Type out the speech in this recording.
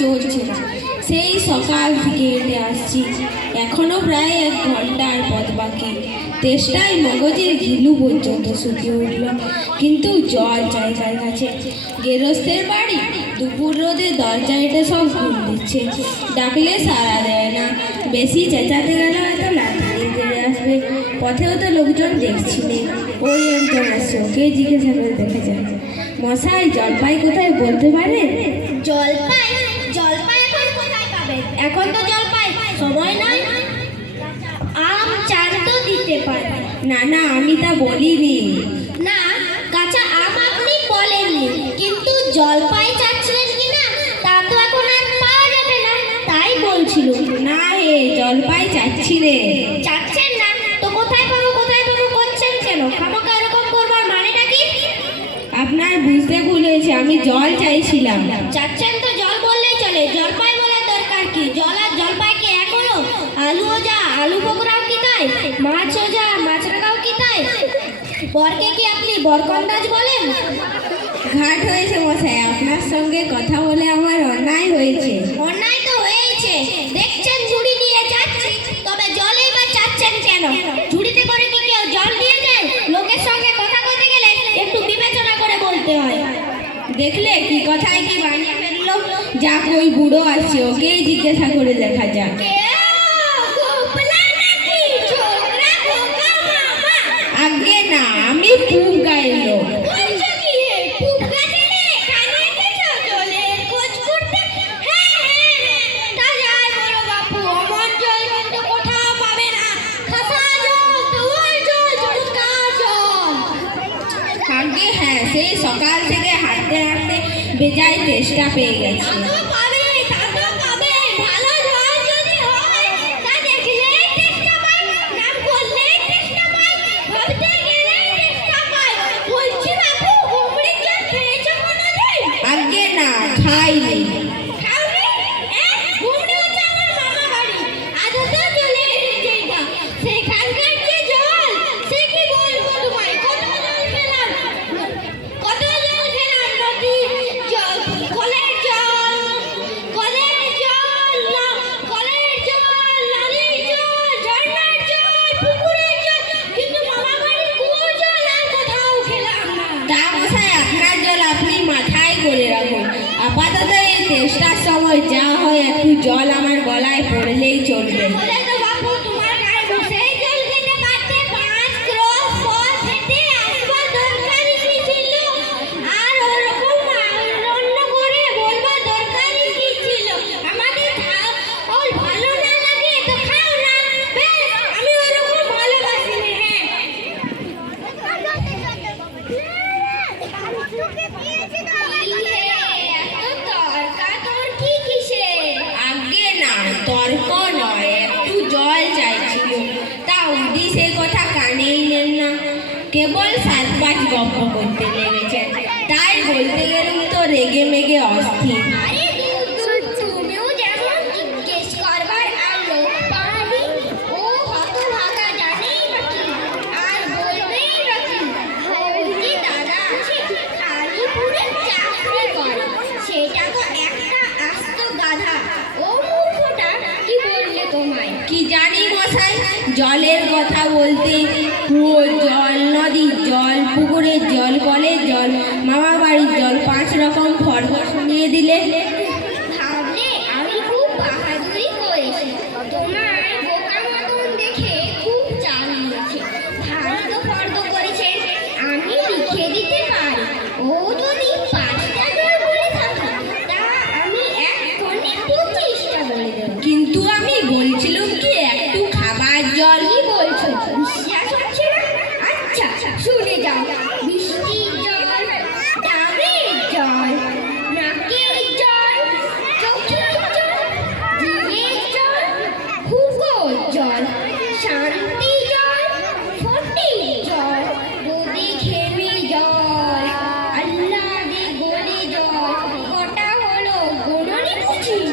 চলছে না। সেই সকাল থেকে হেঁটে আসছি, এখনো প্রায় 1 ঘন্টার পথ বাকি। তেষ্টায় মগজের ঘিলু পর্যন্ত শুকিয়ে উঠল, কিন্তু জল চাই তার কাছে। গেরস্তের বাড়ি, দুপুর রোদে দরজা এটা সব ঘুম দিচ্ছে, ডাকলে সাড়া দেয় না। বেশি চেঁচাতে গেলে হয়তো লাথি দিয়ে আসবে। পথেও তো লোকজন দেখছিলে, ওই একজন আসছে, ওকে জিজ্ঞাসা করে দেখা যায়। মশাই, জলপাই কোথায় বলতে পারেন? জলপাই? জলপাই এখন কোথায় পাবেন? এখন তো জলপাই সময় নয়। আম চার তো দিতে পারে। না না, আমি তা বলিনি। না, কাঁচা আম আপনি বলেননি, কিন্তু জলপাই চাচ্ছিলেন কিনা তা তো এখন আর পাওয়া যাবে না, তাই বলছিল। না হে, জলপাই চাচ্ছি রে। চাচ্ছেন না তো কোথায় পাবো করছেন কেন? খামোকা এরকম করবার মানেটা কি? আপনার বুঝতে ভুল হয়েছে, আমি জল চাইছিলাম। চাচ্ছেন তো জল বললেই চলে, জলপাই বলার দরকার কি? জল আর জলপাই কি এক হলো? আলুও যা আলু পকোড়াও কি তাই? মাছও যা মাছ রাখাও কি তাই? বরকে কি আপনি বরকন্দাজ বলেন? ঘাট হয়েছে মশাই, আপনার সঙ্গে কথা বলে আমার অন্যায় হয়েছে। অন্যায় তো হয়েছে, দেখছেন ঝুড়ি নিয়ে যাচ্ছি, তবে জলেই বা চাচ্ছেন কেন? ঝুড়িতে করে কি কেউ জল নিয়ে যায়? লোকের সঙ্গে কথা বলতে গেলে একটু বিবেচনা করে বলতে হয়। দেখলে কি কথায় কি বানিয়ে ফেললো। যাক, ওই বুড়ো আসছে, ওকেই জিজ্ঞাসা করে দেখা যাক। আগে না, আমি খুব গায়ের লোক। আগে হ্যাঁ, সেই সকাল থেকে হাঁটতে হাঁটতে বেজায় তেষ্টা পেয়ে গেছে। আগে না, খাইনি। আপনার জল আপনি মাথায় করে রাখুন। আপাতত এই তেষ্টার সময় যা হয়, একটু জল আমার গলায় পড়লেই চলবে। আগে না, তর্ক নয়, একটু জল চাইছিল। তা উনি সে কথা কানেই নেন না, কেবল 7-5 গপ্প করতে লেগেছেন। তাই বলতে গেলেন তো রেগে মেগে অস্থির। কি জানি মশাই, জলের কথা বলতে কুয়োর জল, নদীর জল, পুকুরের জল, কলের জল, মামা বাড়ির জল, 5 রকম ফর্দ শুনিয়ে দিলে। আমি খুব বাহাদুরি করেছি, তোমার বোকা মতন দেখে খুব চাল নিয়েছে। ভালো ফর্দ করেছে, আমি লিখে দিতে পারি। ও যদি 5টা জল বলে থাকে, তা আমি এক্ষুনি 25টা বলে দেব। কিন্তু আমি বলছিলাম কি, একটু খাবার জল। কি বলছো? বিশ্বাস হচ্ছে না? আচ্ছা শুনে যাও।